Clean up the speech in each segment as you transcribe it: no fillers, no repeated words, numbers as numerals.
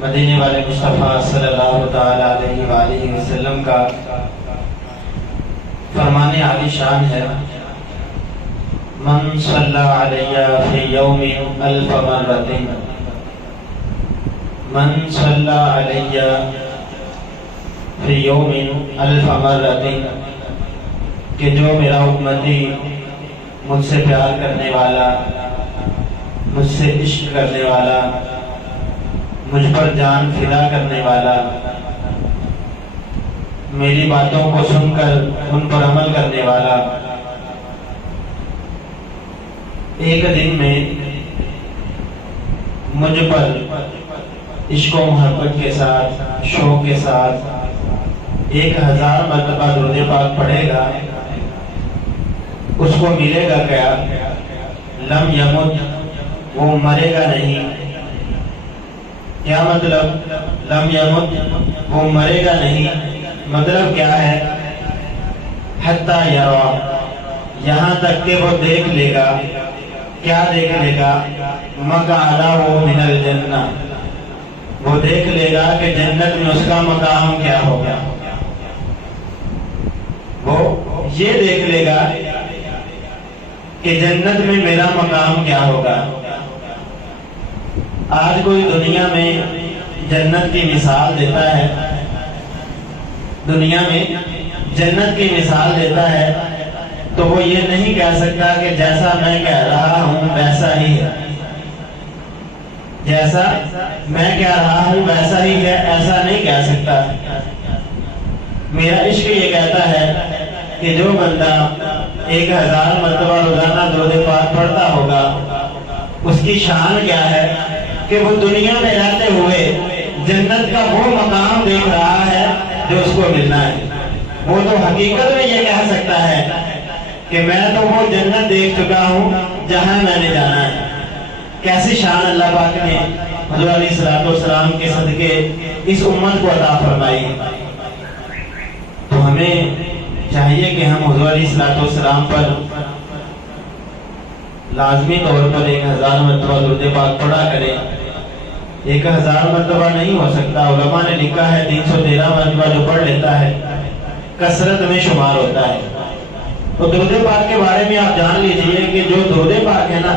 مدینے والے مصطفیٰ صلی اللہ تعالیٰ علیہ وآلہ وسلم کا فرمان عالی شان ہے، من صلی علیہ فی یوم الف مرۃ، من صلی علیہ فی یوم الف مرۃ، کہ جو میرا امتی مجھ سے پیار کرنے والا، مجھ سے عشق کرنے والا، مجھ پر جان فدا کرنے والا، میری باتوں کو سن کر ان پر عمل کرنے والا، ایک دن میں مجھ پر عشق و محبت کے ساتھ، شوق کے ساتھ 1000 مرتبہ درود پاک پڑھے گا، اس کو ملے گا کیا؟ لم یمت، وہ مرے گا نہیں۔ کیا مطلب لم یمت؟ وہ مرے گا نہیں، مطلب کیا ہے؟ حتی یرا، یہاں تک کہ وہ دیکھ لے گا۔ کیا دیکھ لے گا؟ مقعدہ من الجنہ، وہ دیکھ لے گا کہ جنت میں اس کا مقام کیا ہوگا۔ وہ یہ دیکھ لے گا کہ جنت میں میرا مقام کیا ہوگا۔ آج کوئی دنیا میں جنت کی مثال دیتا ہے، دنیا میں جنت کی مثال دیتا ہے تو وہ یہ نہیں کہہ سکتا کہ جیسا میں کہہ رہا ہوں ویسا ہی ہے، جیسا میں کہہ رہا ہوں ویسا ہی ہے، ایسا نہیں کہہ سکتا۔ میرا عشق یہ کہتا ہے کہ جو بندہ 1000 مرتبہ روزانہ درود پاک پڑھتا ہوگا، اس کی شان کیا ہے کہ وہ دنیا میں رہتے ہوئے جنت کا وہ مقام دیکھ رہا ہے جو اس کو ملنا ہے۔ وہ تو حقیقت میں یہ کہہ سکتا ہے کہ میں تو وہ جنت دیکھ چکا ہوں جہاں میں نے جانا ہے۔ کیسی شان اللہ پاک نے حضور علیہ السلام کے صدقے اس امت کو عطا فرمائی۔ تو ہمیں چاہیے کہ ہم حضور علیہ السلام پر لازمی طور پر 1000 مرتبہ درود پاک پڑھا کریں۔ 1000 مرتبہ نہیں ہو سکتا، علماء نے لکھا ہے 313 مرتبہ جو پڑھ لیتا ہے کثرت میں شمار ہوتا ہے۔ تو درود پاک کے بارے میں آپ جان لیجئے کہ جو درود پاک ہے نا،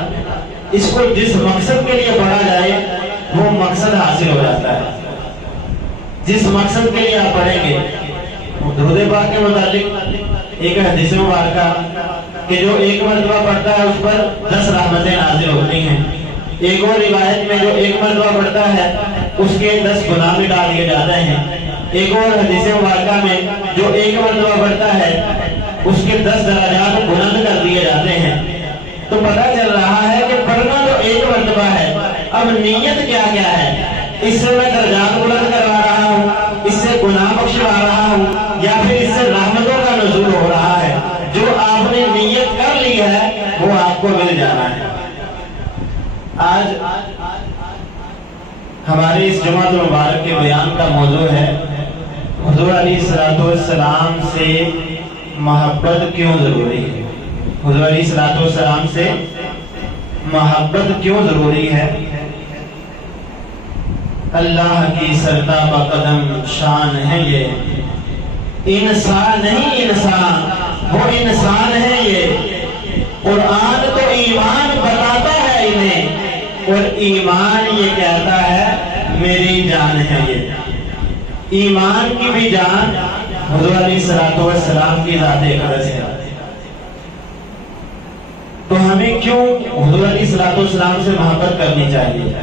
اس کو جس مقصد کے لیے پڑھا جائے وہ مقصد حاصل ہو جاتا ہے۔ جس مقصد کے لیے آپ پڑھیں گے، درود پاک کے متعلق ایک حدیث مبارکہ کہ جو 1 مرتبہ پڑھتا ہے اس پر 10 رحمتیں نازل ہوتی ہیں۔ ایک اور روایت میں جو 1 مرتبہ پڑھتا ہے اس کے 10 گناہ مٹا دیے جاتے ہیں۔ ایک اور حدیث مبارکہ میں جو 1 مرتبہ پڑھتا ہے اس کے 10 درجات بلند کر دیے جاتے ہیں۔ تو پتہ چل رہا ہے کہ پڑھنا تو 1 مرتبہ ہے، اب نیت کیا کیا ہے؟ اس سے میں درجات بلند کروا رہا ہوں، اس سے گناہ بخشوا رہا ہوں، یا پھر اس سے رحمتوں کا نزول ہو رہا ہے؟ جو آپ نے نیت کر لی ہے وہ آپ کو مل جانا ہے۔ آج ہماری اس جمعہ مبارک کے بیان کا موضوع ہے حضور علیہ السلام سے محبت کیوں ضروری ہے۔ حضور علیہ السلام سے محبت کیوں ضروری ہے؟ اللہ کی سرتا بقدم شان ہے یہ، انسان نہیں انسان، وہ انسان ہے یہ۔ قرآن تو ایمان بتاتا ہے انہیں، اور ایمان یہ کہتا ہے میری جان ہے یہ۔ ایمان کی بھی جان حضور علیہ السلام کی ذات اقدس ہے۔ تو ہمیں کیوں حضور علیہ السلام سے محبت کرنی چاہیے؟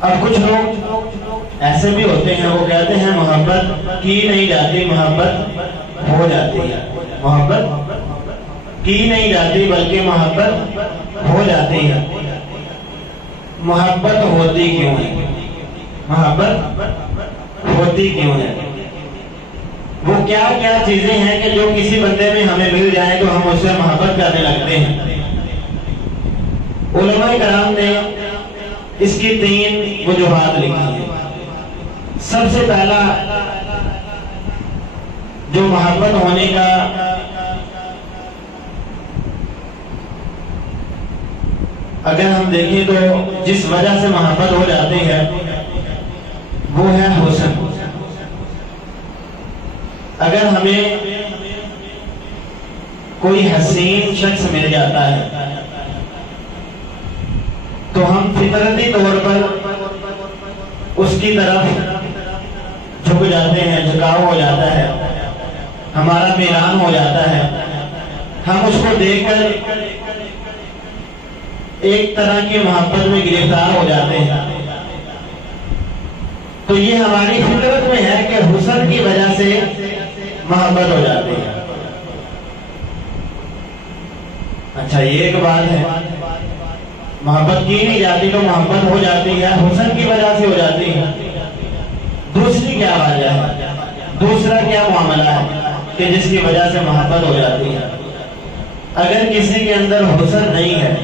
اب کچھ لوگ ایسے بھی ہوتے ہیں، وہ کہتے ہیں محبت کی نہیں جاتی، محبت ہو جاتی ہے۔ محبت کی نہیں جاتی بلکہ محبت ہو جاتی ہے۔ محبت ہوتی کیوں ہے؟ محبت ہوتی کیوں ہے؟ وہ کیا کیا چیزیں ہیں کہ جو کسی بندے میں ہمیں مل جائیں تو ہم اس سے محبت کرنے لگتے ہیں؟ علماء کرام نے اس کی 3 وجوہات لکھی ہیں۔ سب سے پہلا جو محبت ہونے کا اگر ہم دیکھیں تو جس وجہ سے محبت ہو جاتی ہے وہ ہے حسن۔ اگر ہمیں کوئی حسین شخص مل جاتا ہے تو ہم فطرتی طور پر اس کی طرف جھک جاتے ہیں، جھکاؤ ہو جاتا ہے، ہمارا میلان ہو جاتا ہے۔ ہم اس کو دیکھ کر ایک طرح کی محبت میں گرفتار ہو جاتے ہیں۔ تو یہ ہماری فطرت میں ہے کہ حسن کی وجہ سے محبت ہو جاتی ہے۔ اچھا، یہ ایک بات ہے، محبت کی نہیں جاتی تو محبت ہو جاتی ہے، حسن کی وجہ سے ہو جاتی ہے۔ دوسری کیا وجہ ہے؟ دوسرا کیا معاملہ ہے کہ جس کی وجہ سے محبت ہو جاتی ہے؟ اگر کسی کے اندر حسن نہیں ہے،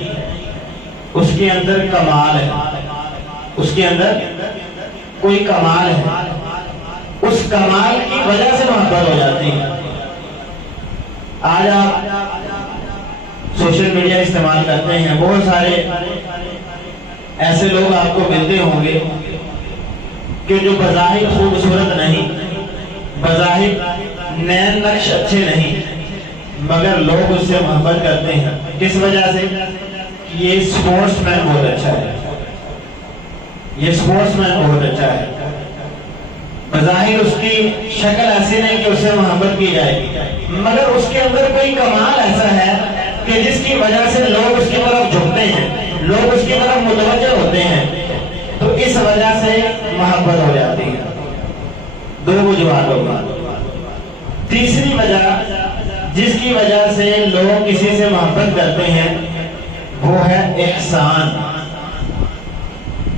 اس کے اندر کمال ہے، اس کے اندر کوئی کمال ہے، اس کمال کی وجہ سے محبت ہو جاتی ہے۔ آج آپ سوشل میڈیا استعمال کرتے ہیں، بہت سارے ایسے لوگ آپ کو ملتے ہوں گے کہ جو بظاہر خوبصورت نہیں، بظاہر نین نقش اچھے نہیں، مگر لوگ اس سے محبت کرتے ہیں۔ کس وجہ سے؟ یہ سپورٹس مین بہت اچھا ہے، یہ سپورٹس مین بہت اچھا ہے۔ بظاہر اس کی شکل ایسی نہیں کہ اس سے محبت کی جائے، مگر اس کے اندر کوئی کمال ایسا ہے کہ جس کی وجہ سے لوگ اس کی طرف جھکتے ہیں، لوگ اس کی طرف متوجہ ہوتے ہیں، تو اس وجہ سے محبت ہو جاتی ہے۔ 2 وجوہات ہوگی۔ تیسری وجہ جس کی وجہ سے لوگ کسی سے محبت کرتے ہیں وہ ہے احسان۔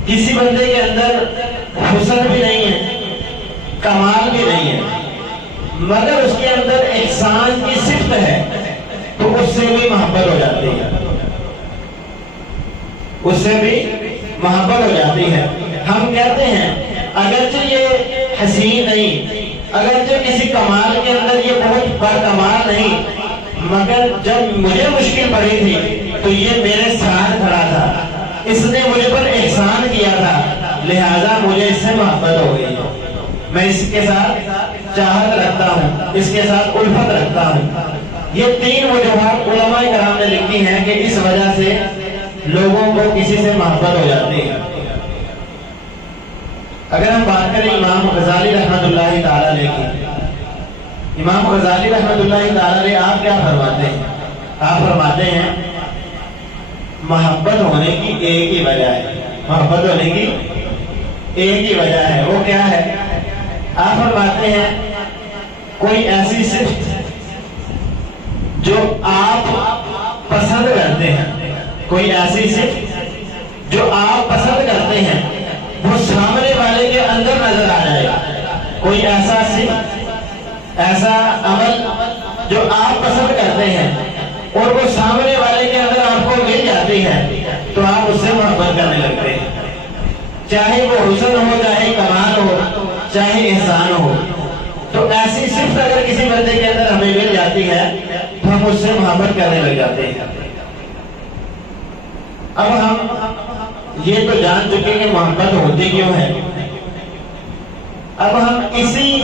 کسی بندے کے اندر حسن بھی نہیں ہے، کمال مگر اس کے اندر احسان کی صفت ہے تو اس سے بھی محبت ہو جاتی ہے، اس سے بھی محبت ہو جاتی ہے۔ ہم کہتے ہیں اگرچہ یہ حسین نہیں، اگرچہ کسی کمال کے اندر یہ بہت بڑا کمال نہیں، مگر جب مجھے مشکل پڑی تھی تو یہ میرے ساتھ کھڑا تھا، اس نے مجھے پر احسان کیا تھا، لہذا مجھے اس سے محبت ہو گئی، میں اس کے ساتھ چاہت رکھتا ہوں، اس کے ساتھ الفت رکھتا ہوں۔ یہ تین وجوہات علماء کرام نے لکھی ہیں کہ اس وجہ سے لوگوں کو کسی سے محبت ہو جاتی ہے۔ اگر ہم بات کریں امام غزالی رحمۃ اللہ تعالی علیہ کی، امام غزالی رحمۃ اللہ تعالی علیہ آپ کیا فرماتے ہیں؟ آپ فرماتے ہیں محبت ہونے کی ایک ہی وجہ ہے، محبت ہونے کی ایک ہی وجہ ہے، وہ کیا ہے؟ آپ فرماتے ہیں کوئی ایسی صفت جو آپ پسند کرتے ہیں، کوئی ایسی صفت جو آپ پسند کرتے ہیں وہ سامنے والے کے اندر نظر آ جائے گا، کوئی ایسا صفت، ایسا عمل جو آپ پسند کرتے ہیں اور وہ سامنے والے کے اندر آپ کو مل جاتی ہے تو آپ اس سے محبت کرنے لگتے ہیں، چاہے وہ حسن ہو، چاہے کمال ہو، چاہے احسان ہو۔ تو ایسی صفت اگر کسی بندے کے اندر ہمیں مل جاتی ہے تو ہم اس سے محبت کرنے لگ جاتے ہیں۔ اب ہم یہ تو جان چکے کہ محبت ہوتی کیوں ہے، اب ہم اسی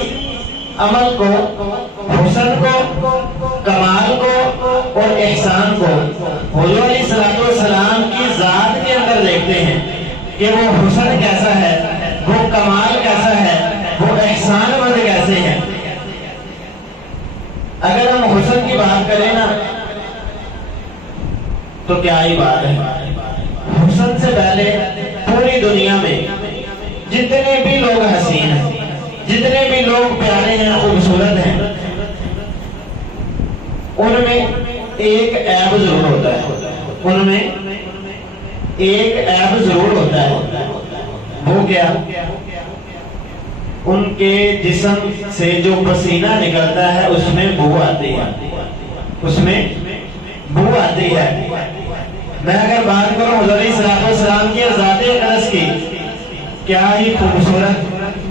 عمل کو، حسن کو، کمال کو اور احسان کو حضور علیہ الصلوۃ والسلام کی ذات کے اندر دیکھتے ہیں کہ وہ حسن کیسا ہے، وہ کمال کیسا ہے، وہ احسان مند کیسے ہیں۔ اگر ہم حسن کی بات کریں نا تو کیا ہی بات ہے، حسن سے پہلے پوری دنیا میں جتنے بھی لوگ حسین ہیں، جتنے بھی لوگ پیارے ہیں، خوبصورت ہیں، ان میں ایک عیب ضرور ہوتا ہے، ان میں ایک عیب ضرور ہوتا ہے، وہ کیا؟ ان کے جسم سے جو پسینہ نکلتا ہے اس میں بو آتی ہے، اس میں بو آتی ہے۔ میں اگر بات کروں حضور علیہ الصلوۃ والسلام کی ذات اقدس کی، کیا ہی خوبصورت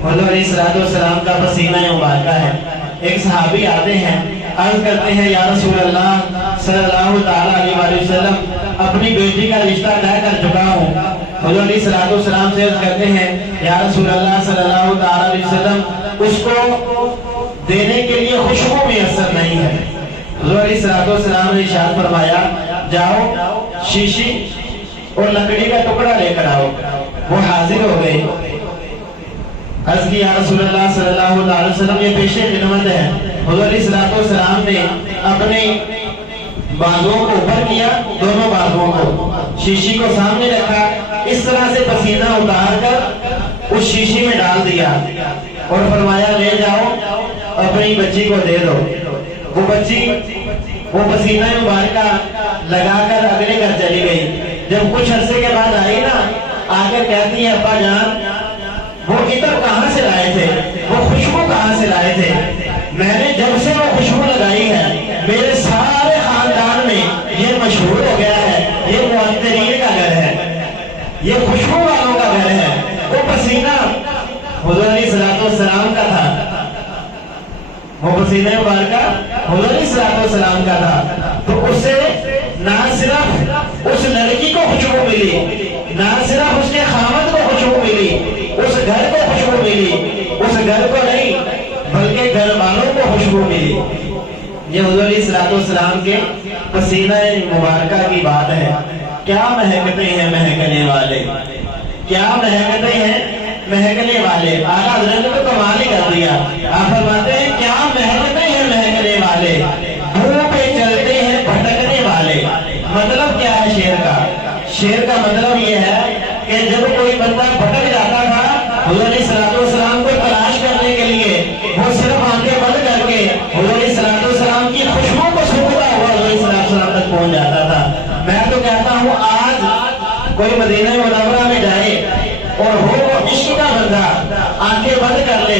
حضور علیہ الصلوۃ والسلام کا پسینہ مبارکہ ہے۔ ایک صحابی آتے ہیں، عرض کرتے ہیں یا رسول اللہ صلی اللہ تعالی علیہ وسلم اپنی بیٹی کا رشتہ طے کر چکا ہوں۔ حضور علیہ الصلوۃ والسلام سے عرض کرتے ہیں یا رسول اللہ صلی اللہ تعالی علیہ وسلم اس کو دینے کے لیے خوشبو میسر نہیں ہے۔ حضور علیہ الصلوۃ والسلام نے ارشاد فرمایا جاؤ شیشی اور لکڑی کا ٹکڑا لے کر آؤ۔ وہ حاضر ہو گئے، عرض کی یا رسول اللہ صلی اللہ علیہ وسلم یہ پیش خدمت ہے۔ حضور علیہ الصلوۃ والسلام نے اپنے بازوؤں کو اوپر کیا، دونوں بازوؤں کو شیشی کو سامنے رکھا، اس طرح سے پسینہ اتار کر اس شیشی میں ڈال دیا اور فرمایا لے جاؤ اپنی بچی کو دے دو۔ وہ بچی وہ پسینہ مبارکہ لگا کر اگلے گھر چلی گئی۔ جب کچھ عرصے کے بعد آئی نا، آ کر کہتی ہے ابا جان وہ عطر کہاں سے لائے تھے، وہ خوشبو کہاں سے لائے تھے؟ میں نے جب سے وہ خوشبو لگائی ہے میرے سارے خاندان میں یہ مشہور ہو گیا ہے، یہ معطرین کا گھر ہے، یہ خوشبو والوں کا گھر ہے۔ وہ پسینہ حضور علیہ الصلوۃ والسلام کا تھا، وہ پسینہ مبارکہ حضور علیہ الصلوۃ والسلام کا تھا۔ تو اس سے نہ صرف اس لڑکی کو خوشبو ملی، نہ صرف اس کے خامد کو خوشبو ملی، اس گھر کو خوشبو ملی، اس گھر کو نہیں بلکہ گھر والوں کو خوشبو ملی۔ یہ حضور علیہ الصلوۃ والسلام کے پسینہ مبارکہ کی بات ہے۔ کیا مہکتے ہیں مہکنے والے، کیا مہکتے ہیں مہکنے والے۔ اعلیٰ حضرت نے تو کمال ہی کر دیا، آپ فرماتے ہیں کیا مہکتے ہیں مہکنے والے، بھو پہ چلتے ہیں بھٹکنے والے۔ مطلب کیا ہے شعر کا؟ شعر کا مطلب یہ ہے کہ جب کوئی بندہ بھٹک جاتا تھا حضور علیہ الصلوۃ والسلام کو تلاش کرنے کے لیے، وہ صرف آنکھیں بند کر کے حضور علیہ الصلوۃ والسلام کی خوشبو کو سونگھتا ہوا حضور علیہ الصلوۃ والسلام تک پہنچ جاتا تھا۔ میں تو کہتا ہوں آج کوئی مدینہ منورہ میں جائے اور ہو وہ عشق کا بندہ، آنکھیں بند کر لے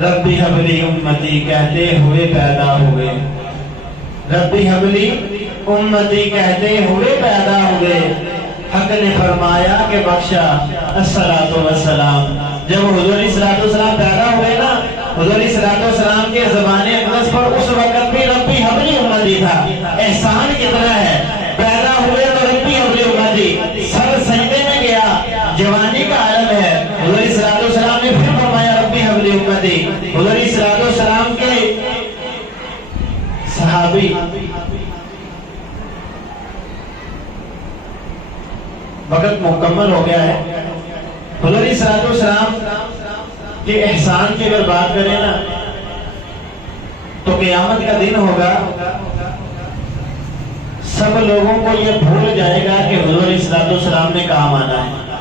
ربی حبلی امتی کہتے ہوئے پیدا ہوئے، ربی حبلی امتی کہتے ہوئے پیدا ہوئے، حق نے فرمایا کہ بخشا الصلاۃ والسلام۔ جب حضور الصلاۃ والسلام پیدا ہوئے نا، حضور الصلاۃ والسلام کے زبان اقدس پر اس وقت بھی ربی حبلی امتی تھا۔ احسان کتنا ہے، پیدا ہوئے تو ربی حبلی امتی، سر سجدے میں گیا، جوانی کا عالم ہے، حضور الصلاۃ والسلام نے پھر فرمایا ربی حبلی امتی۔ حضور الصلاۃ والسلام کے صحابی وقت مکمل ہو گیا ہے، حضور الصلاۃ والسلام کے احسان کی اگر بات کریں نا تو قیامت کا دن ہوگا، سب لوگوں کو یہ بھول جائے گا کہ حضور الصلاۃ والسلام نے کہا مانا ہے،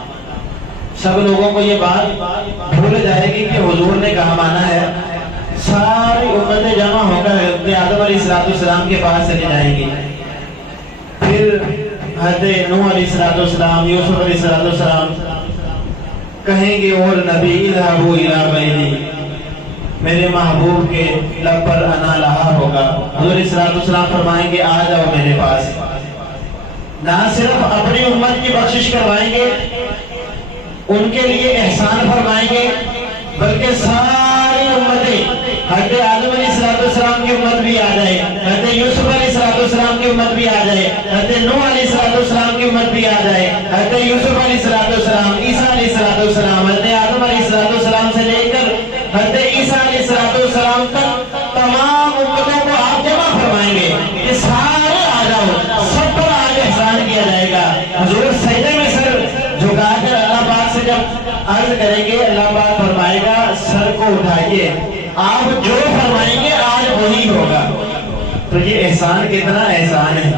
سب لوگوں کو یہ بات بھول جائے گی کہ حضور نے کہا مانا ہے، ساری امتیں جمع ہو کر حضرت آدم علیہ الصلاۃ والسلام کے پاس چلی جائیں گی، پھر حضرت نوح علیہ الصلاۃ والسلام، یوسف علیہ الصلاۃ والسلام کہیں گے اور نبی اذهبوا الى بیتی، میرے محبوب کے لب پر انا لہا ہوگا، حضور الصلاۃ والسلام فرمائیں گے آ جاؤ میرے پاس، نہ صرف اپنی امت کی بخشش کروائیں گے، ان کے لیے احسان فرمائیں گے، بلکہ ساری امتیں، حضرت آدم علیہ السلام کی امت بھی آ جائے، حضرت یوسف علیہ السلام کی امت بھی آ جائے، حضرت نوح علیہ السلام کی امت بھی آ جائے، حضرت یوسف علیہ السلام، عیسیٰ علیہ السلام، حضرت آدم علیہ السلام سے لے کر حضرت عیسیٰ علیہ السلام تک تمام امتوں کو آپ جمع فرمائیں گے کہ سارے آ جاؤ، سب پر آج احسان کیا جائے گا۔ حضور سجدے میں سر جھکا کر اللہ پاک سے جب عرض کریں گے، اللہ پاک فرمائے گا سر کو اٹھائیے، آپ جو فرمائیں گے آج وہی ہوگا۔ تو یہ احسان کتنا احسان ہے،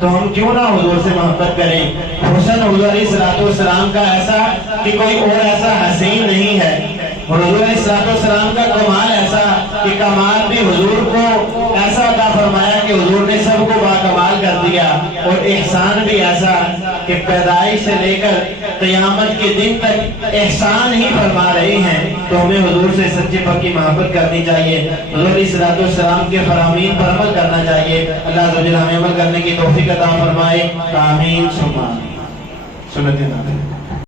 تو ہم کیوں نہ حضور سے محبت کریں۔ حسن حضور علیہ الصلوۃ والسلام کا ایسا کہ کوئی اور ایسا حسین نہیں ہے، اور حضور علیہ الصلوۃ والسلام کا کمال ایسا کہ کمال بھی حضور کو ایسا عطا فرمایا کہ حضور نے سب کو باکمال کر دیا، اور احسان بھی ایسا کہ پیدائش سے لے کر قیامت کے دن تک احسان ہی فرما رہے ہیں۔ تو ہمیں حضور سے سچی پکی محبت کرنی چاہیے، حضور علیہ الصلوۃ والسلام کے فرامین پر عمل کرنا چاہیے۔ اللہ تعالی ہمیں عمل کرنے کی توفیق عطا فرمائے، آمین ثم آمین۔ سنت نبوی۔